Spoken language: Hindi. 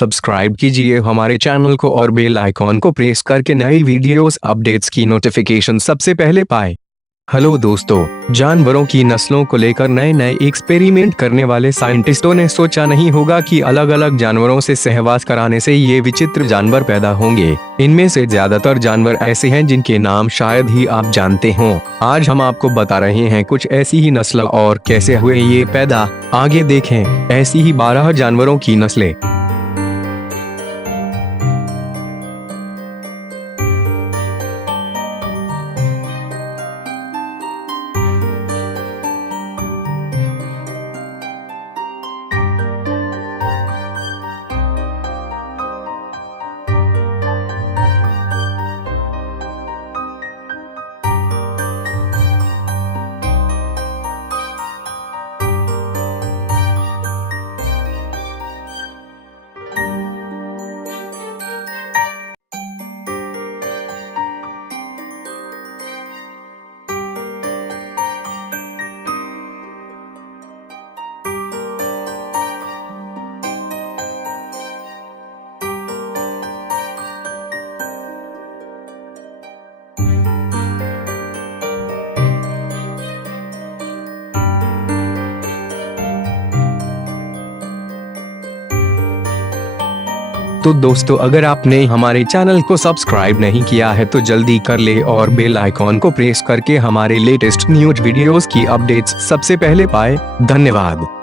सब्सक्राइब कीजिए हमारे चैनल को और बेल आइकॉन को प्रेस करके नई वीडियोस अपडेट्स की नोटिफिकेशन सबसे पहले पाएं। हेलो दोस्तों, जानवरों की नस्लों को लेकर नए नए एक्सपेरिमेंट करने वाले साइंटिस्टों ने सोचा नहीं होगा कि अलग अलग जानवरों से सहवास कराने से ये विचित्र जानवर पैदा होंगे। इनमें से ज्यादातर जानवर ऐसे हैं जिनके नाम शायद ही आप जानते हों। आज हम आपको बता रहे हैं कुछ ऐसी ही नस्ल और कैसे हुए ये पैदा। आगे देखें ऐसी ही 12 जानवरों की नस्लें। तो दोस्तों, अगर आपने हमारे चैनल को सब्सक्राइब नहीं किया है तो जल्दी कर ले और बेल आइकॉन को प्रेस करके हमारे लेटेस्ट न्यूज वीडियोस की अपडेट्स सबसे पहले पाए। धन्यवाद।